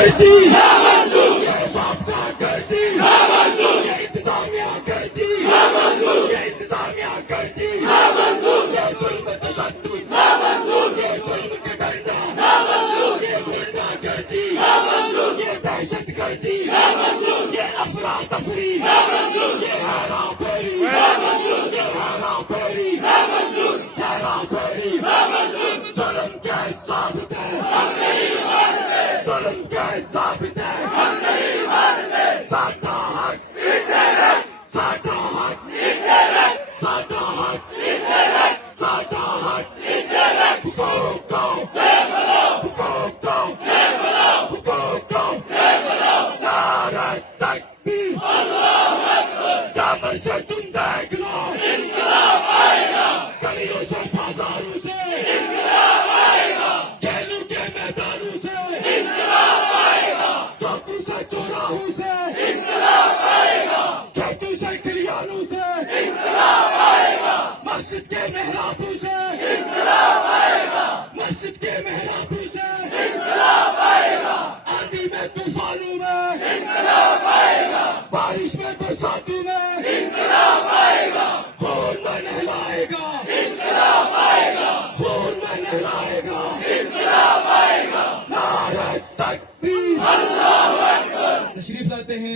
करती ये ज़ाब्ता करती ये इंतज़ामिया करती ये इंतज़ामिया करती ये ज़ुल्म तशद्दुद ये ज़ुल्म का डंडा ये गुंडा करती ये दहशत करती ये अफरा तफरी ये हेरा फेरी ये हेरा फेरी हेरा फेरी जुल्म के साबित है जुल्म के साबित है साडा हक साडा हक साडा हक साडा हक go go go go go नारा तकबीर कमर से तुम देख लो इंकलाब आएगा गलियों से बाजारों से इंकलाब आएगा जेलों के मैदानों से इंकलाब आएगा चौकों से चौराहों से इंकलाब आएगा खेतों से खलिहानों से इंकलाब आएगा मस्जिद के मेहराबों से इंकलाब आएगा मस्जिद के मेहराबों से इंकलाब आएगा आंधी में तूफानों में इंकलाब आएगा बारिश में बरसातों में इंकलाब आएगा खून में नहलाएगा इंकलाब